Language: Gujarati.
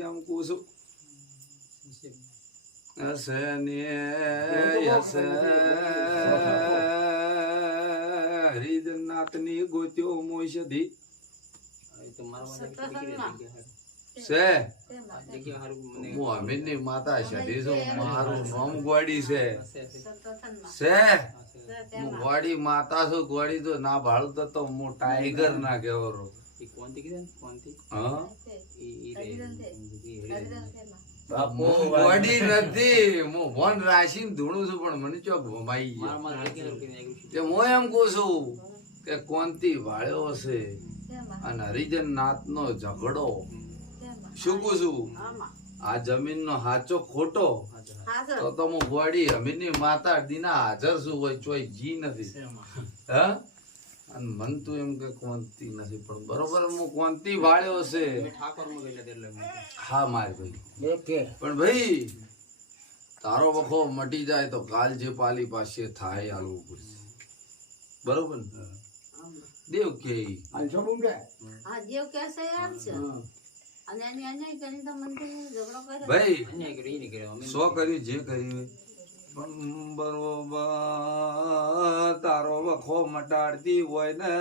એમ કહું છું હસે ને હસે હરિજનાથની ગોત્યો મોષધી છે હું અમીરની માતા સધી છું મારું નામ ગોડી છે હું ગોડી માતા છું ગોડી તો ના ભાડું તો હું ટાઈગર ના કેવરો ગોડી નથી હું વન રાશિ ધૂણું છું પણ મને ચોક ભમાઈ ગયા હું એમ કઉ છું કે કોંતી વાળ્યો છે અને હરિજન નાથ નો ઝઘડો શું કહું છું આ જમીન નો સાચો ખોટો તો હું ગોડી અમીરની માતા દીના હાજર છું હોય ચોય જી નથી હા અને મન તું એમ કે કોંતી નથી પણ બરોબર હું કોંતી વાળ્યો છે હા માર ભાઈ પણ ભાઈ તારો વખો મટી જાય તો કાલ જે પાલી પાસે થાય હાલવું પડશે બરોબર ને દેવ કે ભાઈ સો કર્યું જે કર્યું પણ બરોબર તારો વખો મટાડતી હોય ને